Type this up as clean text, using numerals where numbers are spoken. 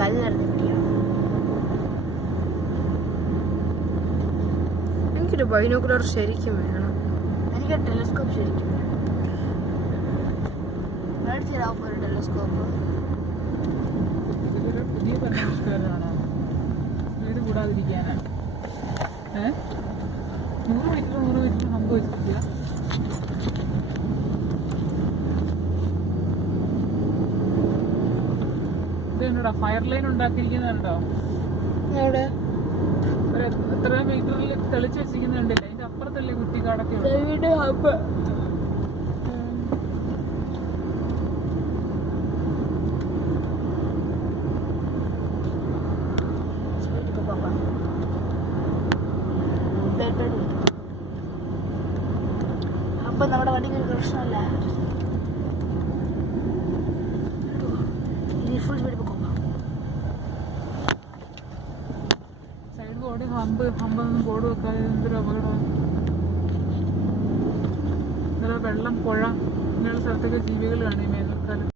കല്ലെറിഞ്ഞ് പിടിക്കണം. എനിക്കൊരു ബൈനോക്കുലർ ശരിക്കും വേണം. എനിക്ക് ടെലിസ്കോപ്പ് ശരിക്കും വേണം. മേടിച്ചിടാവും ഒരു ടെലിസ്കോപ്പ്. പുതിയ പരിഷ്കാരമാണ് സ്പീഡ് കൂടാതിരിക്കാനാണ്. 100 മീറ്റർ സംഭവിച്ചിട്ടില്ല. ഇതെന്നോടാ ഫയർ ലൈൻ ഉണ്ടാക്കിയിരിക്കുന്നുണ്ടോ? എത്ര മീറ്ററിൽ തെളിച്ച് വെച്ചിരിക്കുന്നുണ്ടല്ലേ? അതിന്റെ അപ്പുറത്തല്ലേ കുട്ടിക്കാടൊക്കെ അപ്പൊ നമ്മുടെ വണ്ടിക്ക് ഒരു പ്രശ്നമല്ല. ഫുൾ സ്പീഡ് പോകാം. സൈഡ് ബോർഡ് ഹമ്പൊന്നും ബോർഡ് വെക്കാതെ എന്തൊരു അപകടമാണ്. വെള്ളം പുഴ ഇങ്ങനെയുള്ള സ്ഥലത്തൊക്കെ ജീവികൾ കാണും ഈ വേനൽക്കാലം.